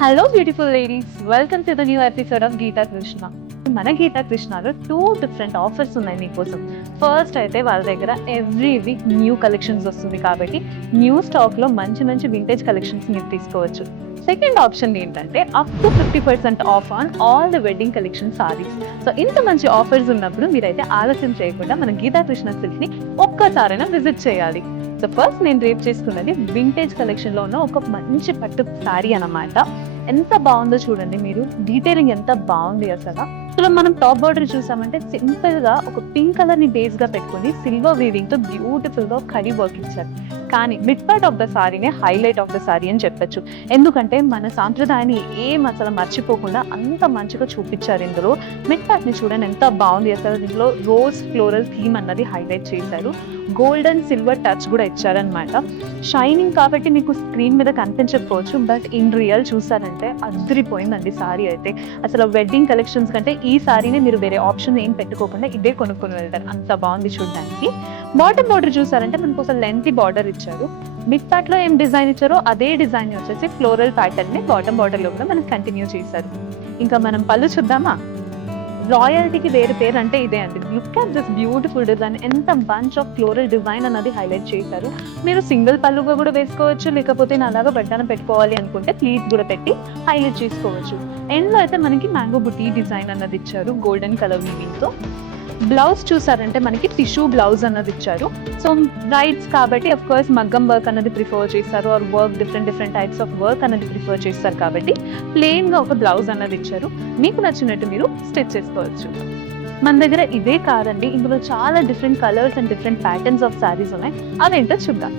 Hello beautiful ladies, welcome to the new episode of Geeta Krishna. మన గీతా కృష్ణలో 2 different offers ఉన్నాయి మీకోసం. ఫస్ట్ అయితే వాళ్ళ దగ్గర ఎవ్రీ వీక్ న్యూ కలెక్షన్స్ వస్తుంది కాబట్టి న్యూ స్టాక్లో మంచి మంచి వింటేజ్ కలెక్షన్స్ మీరు తీసుకోవచ్చు. సెకండ్ ఆప్షన్ ఏంటంటే up to 50% of on all the wedding collection saris. So ఇంత మంచి ఆఫర్స్ ఉన్నప్పుడు మీరైతే ఆలస్యం చేయకుండా మన గీతా కృష్ణ సిల్క్ని ఒక్కసారైనా విజిట్ చేయాలి. సో ఫస్ట్ నేను రేప్ చేసుకున్నది వింటేజ్ కలెక్షన్లో ఉన్న ఒక మంచి పట్టు శారీ అన్నమాట. ఎంత బాగుందో చూడండి, మీరు డీటెయిలింగ్ ఎంత బాగుంది అసలు. అసలు మనం టాప్ బార్డర్ చూసామంటే సింపుల్ గా ఒక పింక్ కలర్ ని బేస్ గా పెట్టుకుని సిల్వర్ వీవింగ్ తో బ్యూటిఫుల్ గా కడి వర్క్ ఇచ్చారు. కానీ మిడ్ పార్ట్ ఆఫ్ ద సారీనే హైలైట్ ఆఫ్ ద సారీ అని చెప్పొచ్చు. ఎందుకంటే మన సాంప్రదాయాన్ని అసలు మర్చిపోకుండా అంత మంచిగా చూపించారు. ఇందులో మిడ్ పార్ట్ ని చూడండి ఎంత బాగుంది అసలు. దీంట్లో రోజ్ ఫ్లోరల్ థీమ్ అన్నది హైలైట్ చేశారు. గోల్డెన్ సిల్వర్ టచ్ కూడా ఇచ్చారనమాట. షైనింగ్ కాబట్టి మీకు స్క్రీన్ మీద కనిపించకపోవచ్చు, బట్ ఇన్ రియల్ చూసారంటే అదిరిపోయిందండి సారీ అయితే. అసలు వెడ్డింగ్ కలెక్షన్స్ కంటే ఈ సారీని మీరు వేరే ఆప్షన్ ఏం పెట్టుకోకుండా ఇదే కొనుక్కొని వెళ్తారు, అంత బాగుంది చూడడానికి. బాటమ్ బార్డర్ చూసారంటే మనకు ఒక లెంతీ బార్డర్ ఇచ్చారు. మిడ్ పార్ట్ లో ఏం డిజైన్ ఇచ్చారో అదే డిజైన్ వచ్చేసి ఫ్లోరల్ ప్యాటర్న్ ని బాటమ్ బార్డర్ లో కూడా మనం కంటిన్యూ చేశారు. ఇంకా మనం పళ్ళు చూద్దామా. రాయల్టీకి వేరే పేరు అంటే ఇదే అండి. Look at this beautiful design, ఎంత బంచ్ ఆఫ్ ఫ్లోరల్ డిజైన్ అన్నది హైలైట్ చేశారు. మీరు సింగిల్ పళ్ళుగా కూడా వేసుకోవచ్చు, లేకపోతే అలాగా బట్టన పెట్టుకోవాలి అనుకుంటే ప్లీట్ కూడా పెట్టి హైలైట్ చేసుకోవచ్చు. ఎండ్లో అయితే మనకి మ్యాంగో బుటీ డిజైన్ అన్నది ఇచ్చారు గోల్డెన్ కలర్ వీవింగ్ తో. బ్లౌజ్ చూసారంటే మనకి టిష్యూ బ్లౌజ్ అన్నది ఇచ్చారు. సో బ్రైడ్స్ కాబట్టి అఫ్ కోర్స్ మగ్గం వర్క్ అన్నది ప్రిఫర్ చేస్తారు, or work different types of work అన్నది ప్రిఫర్ చేస్తారు కాబట్టి ప్లెయిన్ గా ఒక బ్లౌజ్ అన్నది ఇచ్చారు. మీకు నచ్చినట్టు మీరు స్టిచ్ చేసుకోవచ్చు. మన దగ్గర ఇదే కాదండి, ఇందులో చాలా different colours and different patterns of saris ఉన్నాయి. అవేంటో చూద్దాం.